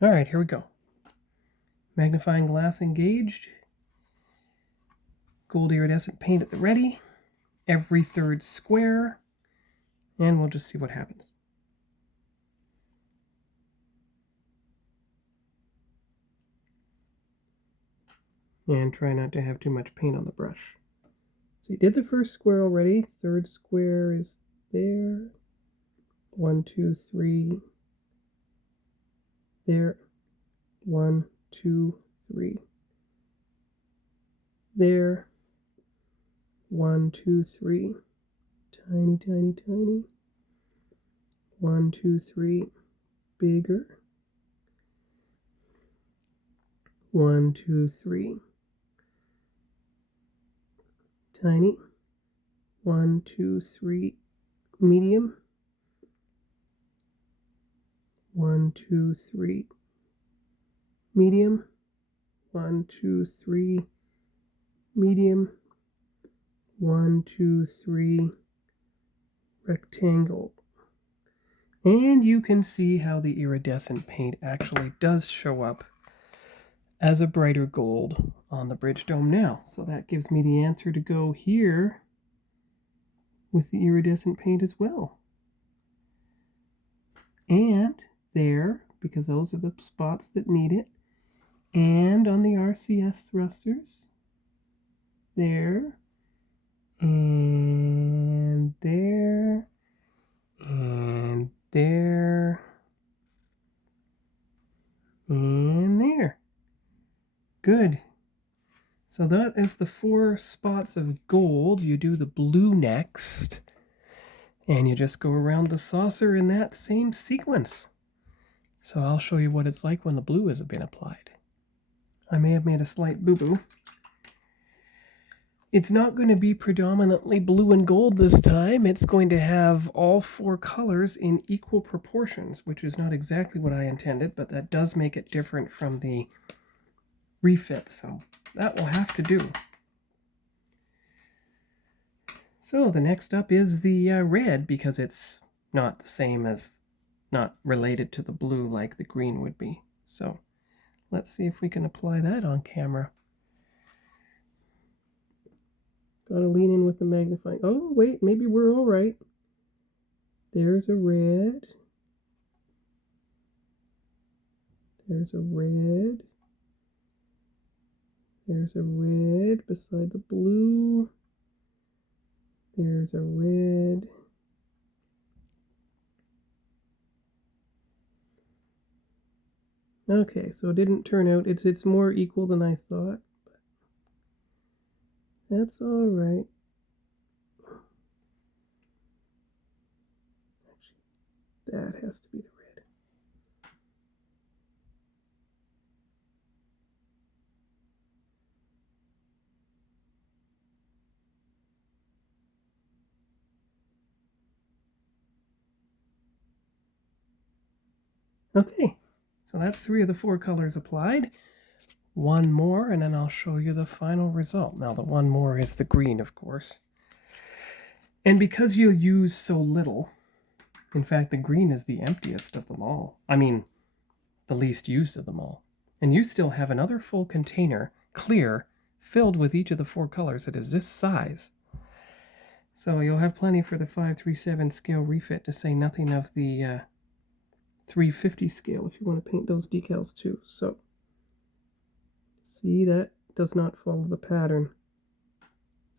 All right, here we go. Magnifying glass engaged. Gold iridescent paint at the ready. Every third square. And we'll just see what happens. And try not to have too much paint on the brush. So you did the first square already. Third square is there. 1, 2, 3. There. 1, 2, 3. There. 1, 2, 3. Tiny, tiny, tiny. 1, 2, 3. Bigger. 1, 2, 3. Tiny. 1, 2, 3. Medium. 1, 2, 3. Medium. 1, 2, 3. Medium. 1, 2, 3. Rectangle. And you can see how the iridescent paint actually does show up as a brighter gold on the bridge dome now. So that gives me the answer to go here with the iridescent paint as well. And there, because those are the spots that need it. And on the RCS thrusters. There. And there. And there. And there. Good. So that is the 4 spots of gold. You do the blue next. And you just go around the saucer in that same sequence. So I'll show you what it's like when the blue has been applied. I may have made a slight boo-boo. It's not going to be predominantly blue and gold this time. It's going to have all 4 colors in equal proportions, which is not exactly what I intended, but that does make it different from the refit, so that will have to do. So the next up is the red, because it's not the same as, not related to the blue like the green would be. So let's see if we can apply that on camera. Gotta lean in with the magnifying. Oh, wait, maybe we're all right. There's a red. There's a red. There's a red beside the blue. There's a red. Okay, so it didn't turn out, it's more equal than I thought, but that's all right. Actually, that has to be the red. Okay, so that's 3 of the 4 colors applied. One more, and then I'll show you the final result. Now, the one more is the green, of course. And because you'll use so little, in fact, the green is the emptiest of them all. I mean, the least used of them all. And you still have another full container, clear, filled with each of the 4 colors that is this size. So you'll have plenty for the 537 scale refit, to say nothing of the 350 scale if you want to paint those decals too. So see, that does not follow the pattern.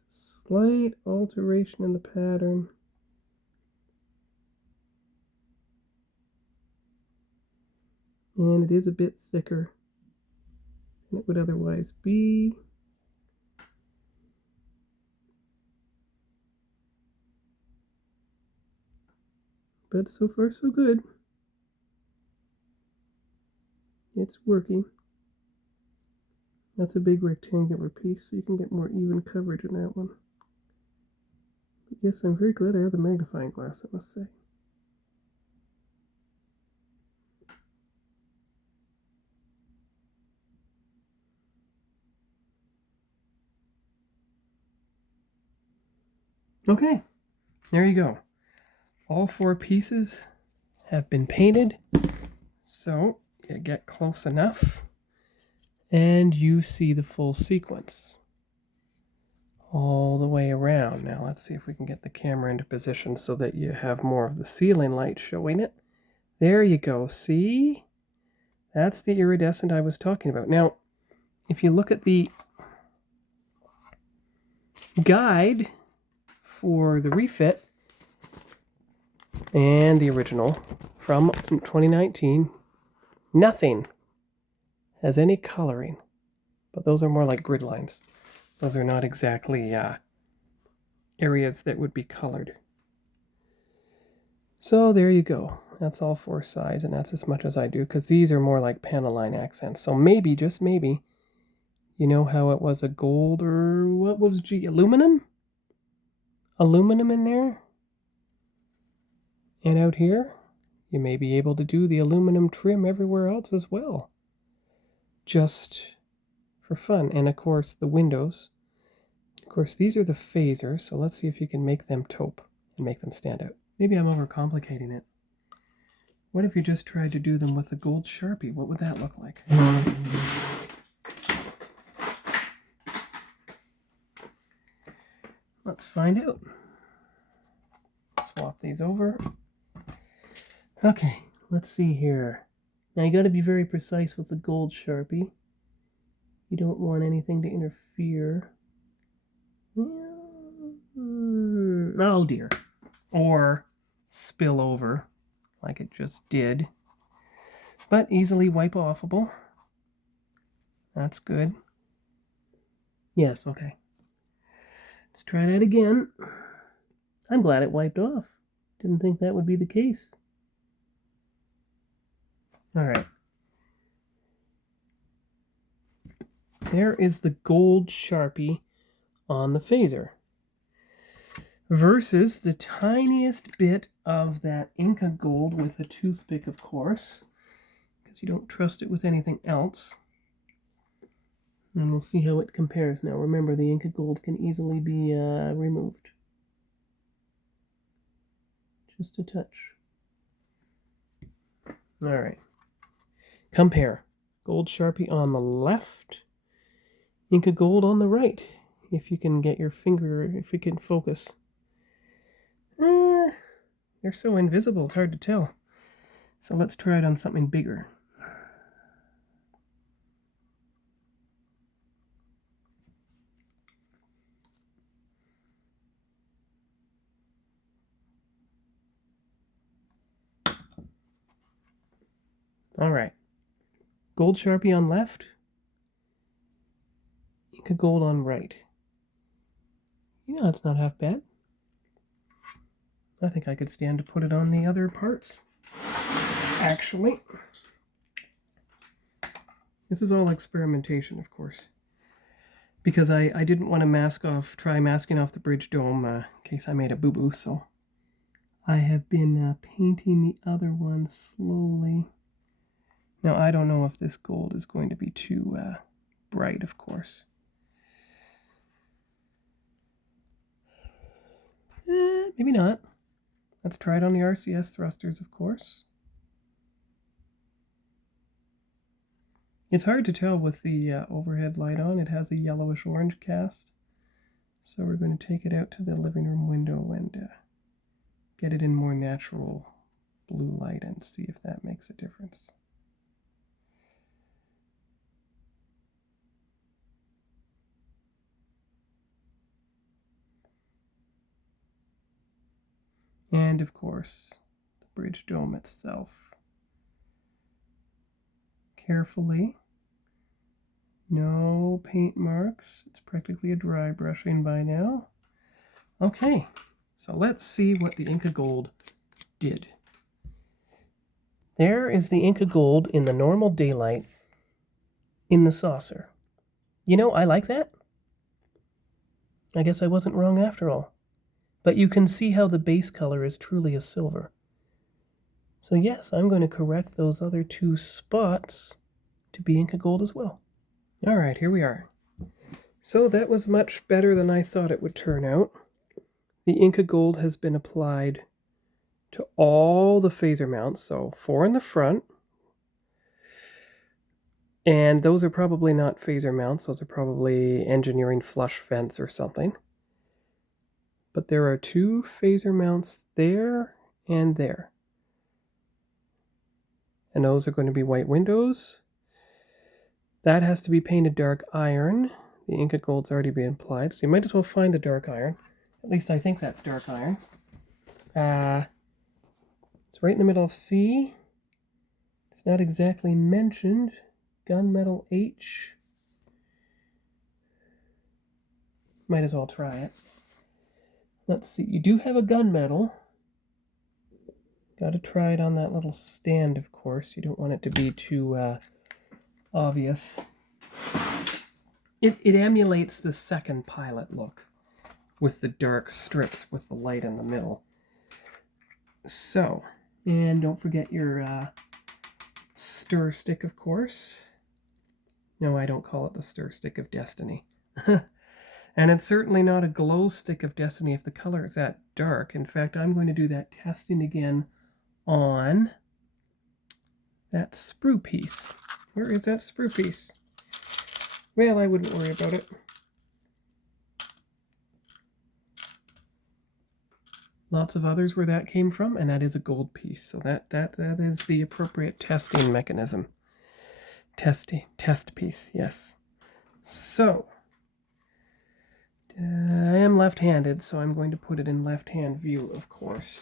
It's a slight alteration in the pattern. And it is a bit thicker than it would otherwise be. But so far so good. It's working. That's a big rectangular piece, so you can get more even coverage in that one. But yes, I'm very glad I have the magnifying glass, I must say. Okay, there you go. All 4 pieces have been painted. So you get close enough and you see the full sequence all the way around. Now let's see if we can get the camera into position so that you have more of the ceiling light showing it. There you go. See? That's the iridescent I was talking about. Now, if you look at the guide for the refit and the original from 2019, nothing has any coloring, but those are more like grid lines. Those are not exactly areas that would be colored. So there you go. That's all 4 sides, and that's as much as I do, because these are more like panel line accents. So maybe, just maybe, you know how it was a gold, or what was aluminum? Aluminum in there? And out here, you may be able to do the aluminum trim everywhere else as well. Just for fun. And of course, the windows. Of course, these are the phasers, so let's see if you can make them taupe and make them stand out. Maybe I'm overcomplicating it. What if you just tried to do them with a gold Sharpie? What would that look like? Let's find out. Swap these over. Okay, let's see here. Now you got to be very precise with the gold Sharpie. You don't want anything to interfere. Oh dear. Or spill over like it just did. But easily wipe offable. That's good. Yes, okay. Let's try that again. I'm glad it wiped off. Didn't think that would be the case. All right. There is the gold Sharpie on the phaser versus the tiniest bit of that Inca gold with a toothpick, of course, because you don't trust it with anything else. And we'll see how it compares. Now remember, the Inca gold can easily be removed. Just a touch. All right. Compare. Gold Sharpie on the left, Inca gold on the right. If you can get your finger, if you can focus. They're so invisible, it's hard to tell. So let's try it on something bigger. All right. Gold Sharpie on left, Inca gold on right. You know, that's not half bad. I think I could stand to put it on the other parts, actually. This is all experimentation, of course, because I didn't want to try masking off the bridge dome in case I made a boo-boo, so I have been painting the other one slowly. Now, I don't know if this gold is going to be too bright, of course. Maybe not. Let's try it on the RCS thrusters, of course. It's hard to tell with the overhead light on. It has a yellowish-orange cast. So we're going to take it out to the living room window and get it in more natural blue light and see if that makes a difference. And of course, the bridge dome itself. Carefully. No paint marks. It's practically a dry brushing by now. Okay, so let's see what the Inca gold did. There is the Inca gold in the normal daylight in the saucer. You know, I like that. I guess I wasn't wrong after all. But you can see how the base color is truly a silver. So yes, I'm going to correct those other 2 spots to be Inca gold as well. All right, here we are. So that was much better than I thought it would turn out. The Inca gold has been applied to all the phaser mounts, so 4 in the front, And those are probably not phaser mounts. Those are probably engineering flush vents or something. But there are 2 phaser mounts there and there. And those are going to be white windows. That has to be painted dark iron. The Inca Gold's already been applied, so you might as well find a dark iron. At least I think that's dark iron. It's right in the middle of C. It's not exactly mentioned. Gunmetal H. Might as well try it. Let's see. You do have a gunmetal. Got to try it on that little stand, of course. You don't want it to be too obvious. It emulates the second Pilot look with the dark strips with the light in the middle. So, and don't forget your stir stick, of course. No, I don't call it the stir stick of destiny. And it's certainly not a glow stick of destiny if the color is that dark. In fact, I'm going to do that testing again on that sprue piece. Where is that sprue piece? Well, I wouldn't worry about it. Lots of others where that came from, and that is a gold piece. So that is the appropriate testing mechanism. Test piece, yes. So, I am left-handed, so I'm going to put it in left-hand view, of course.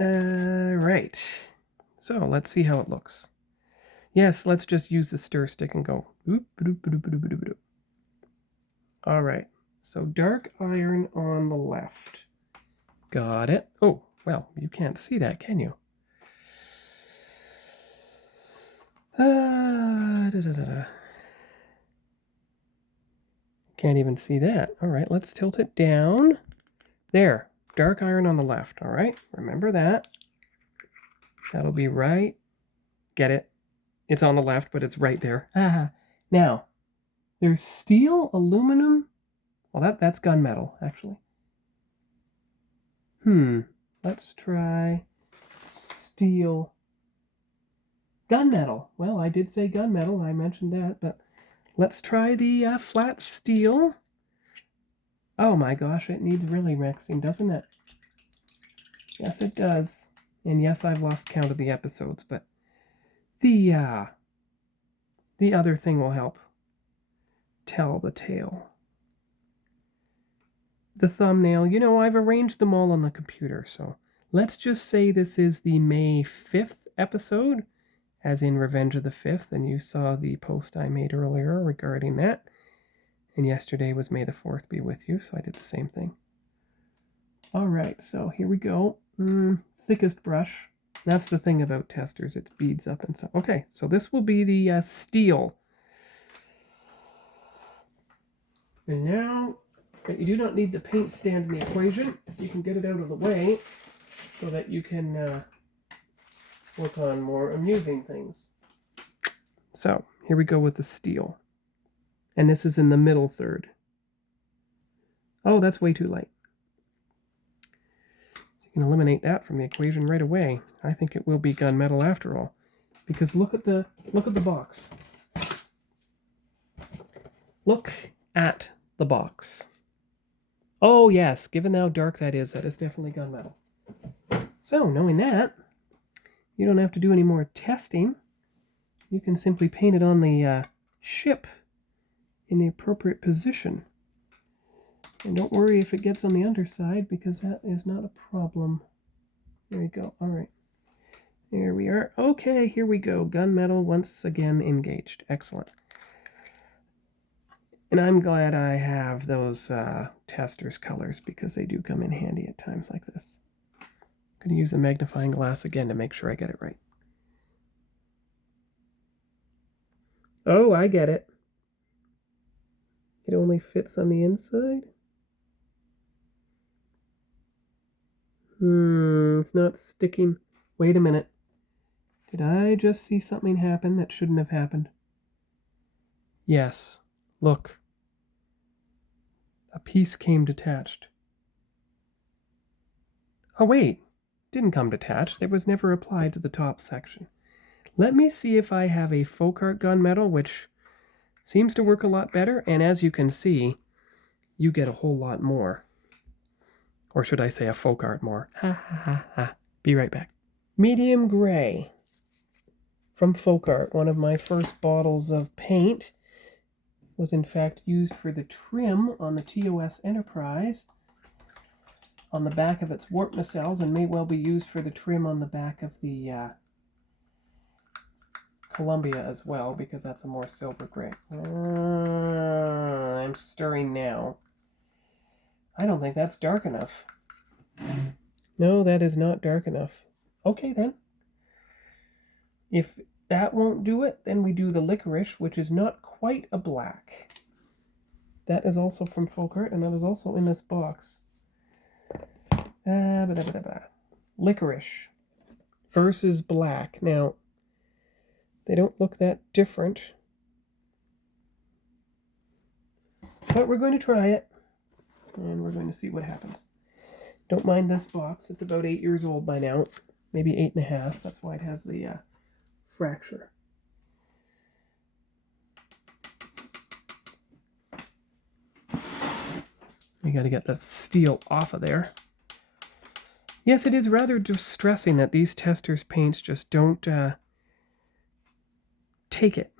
Right. So, let's see how it looks. Yes, let's just use the stir stick and go. All right. So dark iron on the left. Got it. Oh, well, you can't see that, can you? Can't even see that. All right, let's tilt it down. There. Dark iron on the left. All right, remember that. That'll be right. Get it? It's on the left, but it's right there. Now, there's steel, aluminum. Well, that's gunmetal, actually. Let's try steel. Gunmetal. Well, I did say gunmetal. I mentioned that, but let's try the flat steel. Oh my gosh, it needs really mixing, doesn't it? Yes, it does. And yes, I've lost count of the episodes, but the other thing will help tell the tale. The thumbnail, you know, I've arranged them all on the computer, so let's just say this is the May 5th episode, as in Revenge of the 5th, and you saw the post I made earlier regarding that. And yesterday was May the 4th be with you, so I did the same thing. All right, so here we go. Thickest brush. That's the thing about testers, it beads up and stuff. Okay, so this will be the steel. And now, you do not need the paint stand in the equation. You can get it out of the way so that you can work on more amusing things. So, here we go with the steel. And this is in the middle third. Oh, that's way too light. So you can eliminate that from the equation right away. I think it will be gunmetal after all. Because look at the box. Look at the box. Oh yes, given how dark that is definitely gunmetal. So, knowing that, you don't have to do any more testing. You can simply paint it on the ship in the appropriate position. And don't worry if it gets on the underside, because that is not a problem. There you go. All right. There we are. Okay, here we go. Gunmetal once again engaged. Excellent. And I'm glad I have those testers colors, because they do come in handy at times like this. I'm going to use the magnifying glass again to make sure I get it right. Oh, I get it. It only fits on the inside? It's not sticking. Wait a minute. Did I just see something happen that shouldn't have happened? Yes. Look. A piece came detached. Oh wait, didn't come detached. It was never applied to the top section. Let me see if I have a Folk Art gunmetal, which seems to work a lot better. And as you can see, you get a whole lot more. Or should I say a Folk Art more? Ha ha ha ha. Be right back. Medium gray from Folk Art, one of my first bottles of paint, was in fact used for the trim on the TOS Enterprise on the back of its warp nacelles, and may well be used for the trim on the back of the Columbia as well, because that's a more silver gray. I'm stirring now. I don't think that's dark enough. No, that is not dark enough. Okay then. If that won't do it, then we do the licorice, which is not quite a black. That is also from Folk Art, and that is also in this box. Licorice versus black. Now, they don't look that different, but we're going to try it, and we're going to see what happens. Don't mind this box. It's about 8 years old by now, maybe 8.5. That's why it has the fracture. You got to get the steel off of there. Yes, it is rather distressing that these testers' paints just don't take it.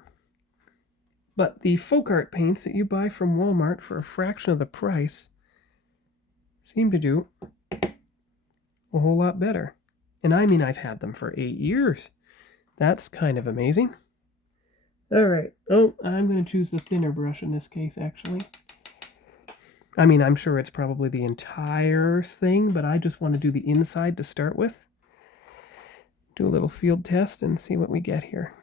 But the Folk Art paints that you buy from Walmart for a fraction of the price seem to do a whole lot better. And I mean, I've had them for 8 years. That's kind of amazing. All right. Oh, I'm going to choose the thinner brush in this case, actually. I mean, I'm sure it's probably the entire thing, but I just want to do the inside to start with. Do a little field test and see what we get here.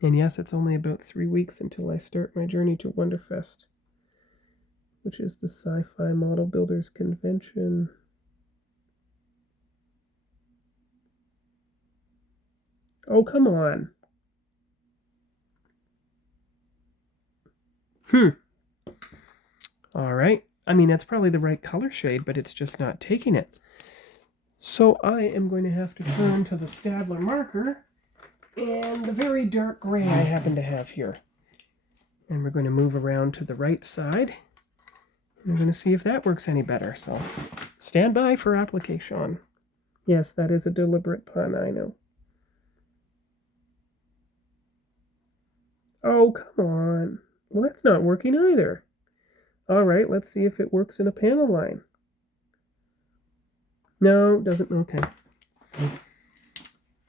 And yes, it's only about 3 weeks until I start my journey to Wonderfest, which is the Sci-Fi Model Builders Convention. Oh, come on. All right. I mean, that's probably the right color shade, but it's just not taking it. So I am going to have to turn to the Staedtler marker and the very dark gray I happen to have here. And we're going to move around to the right side. And we're going to see if that works any better. So stand by for application. Yes, that is a deliberate pun, I know. Oh, come on. Well, that's not working either. All right, let's see if it works in a panel line. No, doesn't. Okay.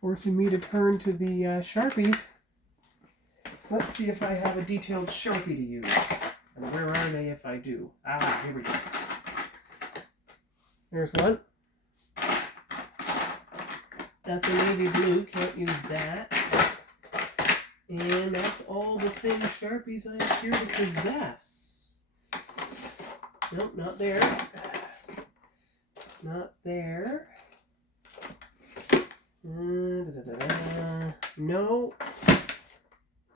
Forcing me to turn to the Sharpies. Let's see if I have a detailed Sharpie to use. And where are they if I do? Ah, here we go. There's one. That's a navy blue. Can't use that. And that's all the thin Sharpies I appear to possess. Nope, not there. Not there. No.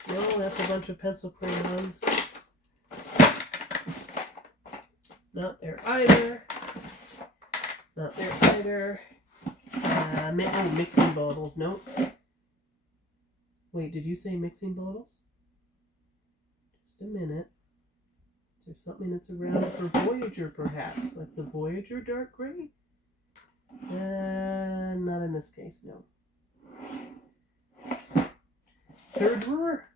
No, that's a bunch of pencil crayons. Not there either. Not there either. Mixing bottles. Nope. Wait, did you say mixing bottles? Just a minute. Is there something that's around for Voyager, perhaps? Like the Voyager dark gray? Not in this case, no. Third drawer?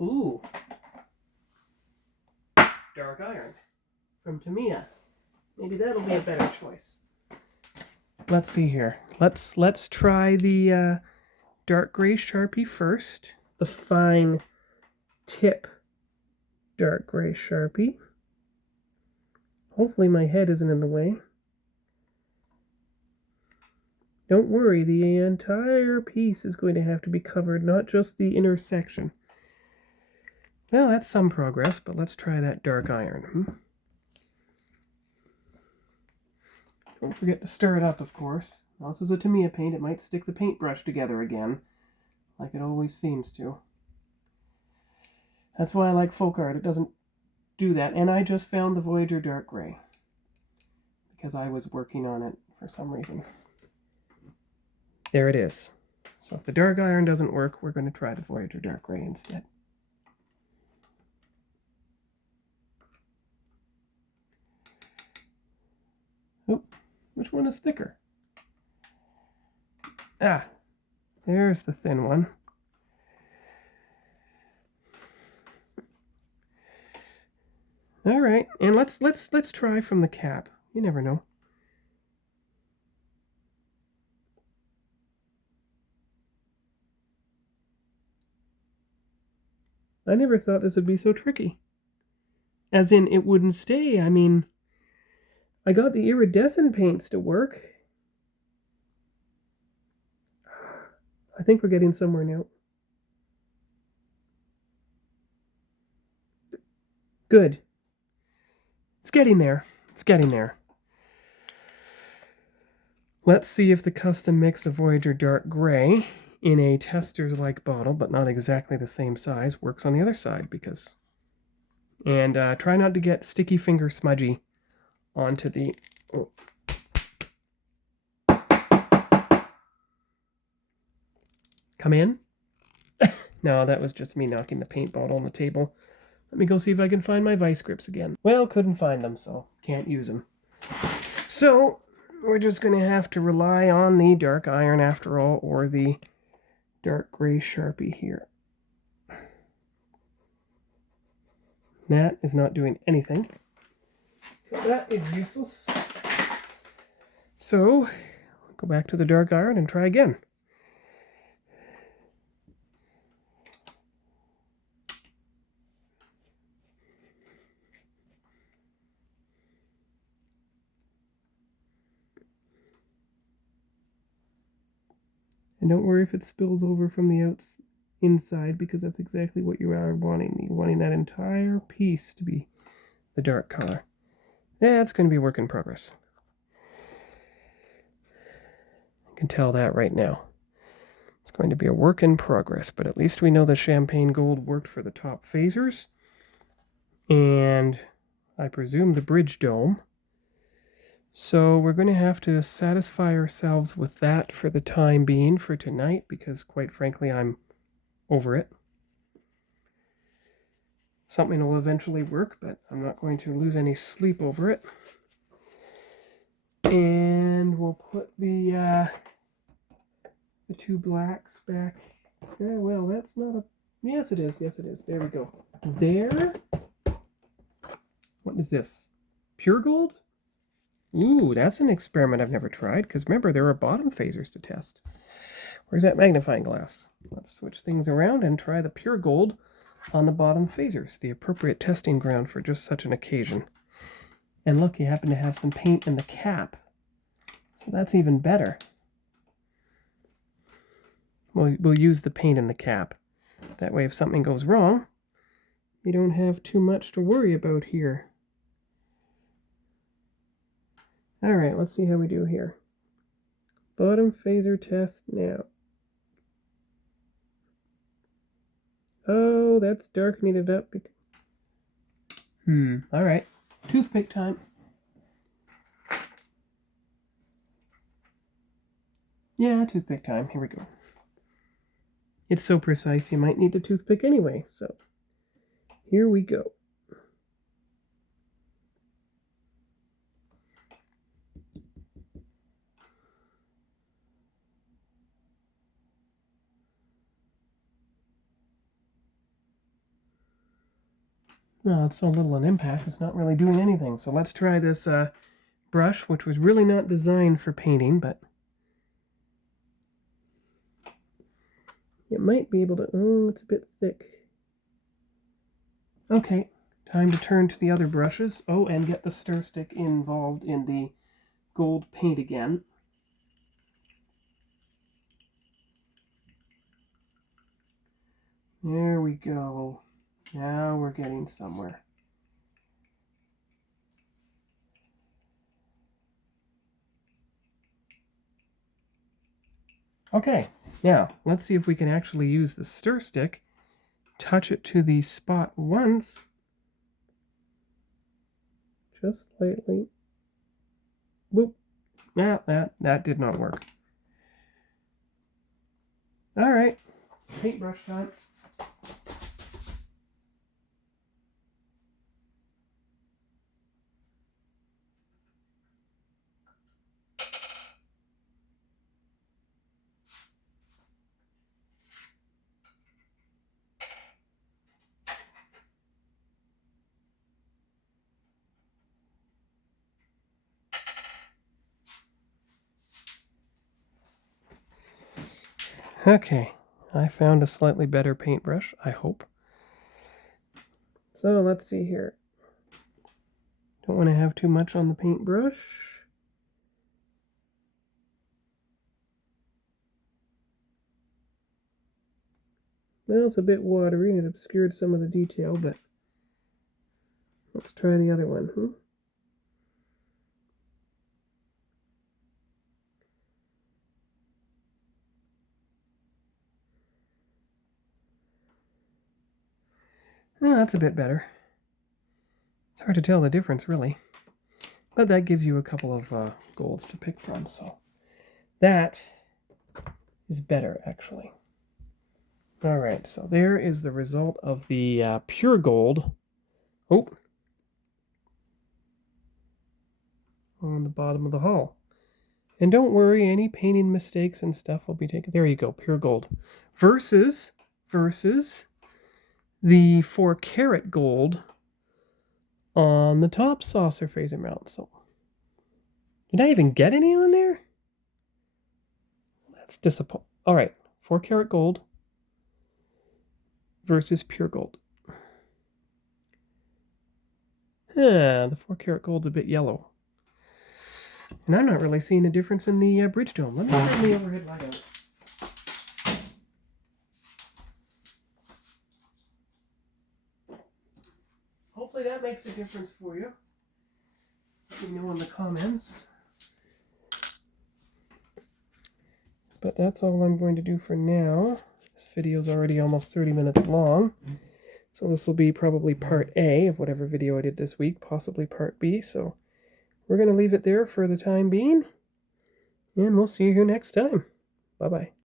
Ooh. Dark iron from Tamiya. Maybe that'll be a better choice. Let's see here. Let's try the dark gray Sharpie first. The fine tip dark gray Sharpie. Hopefully my head isn't in the way. Don't worry, the entire piece is going to have to be covered, not just the inner section. Well, that's some progress, but let's try that dark iron. Don't forget to stir it up, of course. Now, this is a Tamiya paint. It might stick the paintbrush together again, like it always seems to. That's why I like Folk Art. It doesn't do that. And I just found the Voyager dark gray because I was working on it for some reason. There it is. So if the dark iron doesn't work, we're going to try the Voyager Dark Gray instead. Oh, which one is thicker? Ah, there's the thin one. All right, and let's try from the cap. You never know. I never thought this would be so tricky. As in, it wouldn't stay. I mean, I got the iridescent paints to work. I think we're getting somewhere now. Good. It's getting there. It's getting there. Let's see if the custom mix of Voyager Dark Gray in a tester's-like bottle, but not exactly the same size, works on the other side, because... And try not to get sticky finger smudgy onto the... Oh. Come in? No, that was just me knocking the paint bottle on the table. Let me go see if I can find my vice grips again. Well, couldn't find them, so can't use them. So, we're just going to have to rely on the dark iron after all, or the dark gray Sharpie here. That is not doing anything. So that is useless. So, go back to the dark iron and try again. And don't worry if it spills over from the inside, because that's exactly what you are wanting. You're wanting that entire piece to be the dark color. Yeah, it's going to be a work in progress. I can tell that right now. It's going to be a work in progress, but at least we know the champagne gold worked for the top phasers. And I presume the bridge dome. So we're going to have to satisfy ourselves with that for the time being for tonight, because quite frankly, I'm over it. Something will eventually work, but I'm not going to lose any sleep over it. And we'll put the two blacks back. Yeah, well, that's not a... Yes, it is. Yes, it is. There we go. There. What is this? Pure gold? Ooh, that's an experiment I've never tried, because remember, there are bottom phasers to test. Where's that magnifying glass? Let's switch things around and try the pure gold on the bottom phasers, the appropriate testing ground for just such an occasion. And look, you happen to have some paint in the cap, so that's even better. We'll use the paint in the cap. That way, if something goes wrong, you don't have too much to worry about here. All right, let's see how we do here. Bottom phaser test now. Oh, that's darkening it up. All right. Toothpick time. Yeah, toothpick time. Here we go. It's so precise you might need a toothpick anyway, so here we go. No, it's so little an impact, it's not really doing anything. So let's try this brush, which was really not designed for painting, but it might be able to... Oh, it's a bit thick. Okay, time to turn to the other brushes. Oh, and get the stir stick involved in the gold paint again. There we go. Now we're getting somewhere. Okay, now let's see if we can actually use the stir stick, touch it to the spot once, just lightly. Boop. Yeah, that did not work. All right, paintbrush time. Okay, I found a slightly better paintbrush, I hope. So let's see here. Don't want to have too much on the paintbrush. Well, it's a bit watery and it obscured some of the detail, but let's try the other one. Oh, that's a bit better. It's hard to tell the difference, really. But that gives you a couple of golds to pick from, so that is better, actually. All right, so there is the result of the pure gold. Oh, on the bottom of the hull. And don't worry, any painting mistakes and stuff will be taken. There you go, pure gold. Versus the 4-karat gold on the top saucer phaser mount. So, did I even get any on there? That's disappointing. All right, 4-karat gold versus pure gold. The 4-karat gold's a bit yellow. And I'm not really seeing a difference in the bridge dome. Let me turn the overhead light out. Hopefully that makes a difference for you. Let me know in the comments. But that's all I'm going to do for now. This video is already almost 30 minutes long. So this will be probably part A of whatever video I did this week, possibly part B. So we're going to leave it there for the time being. And we'll see you here next time. Bye-bye.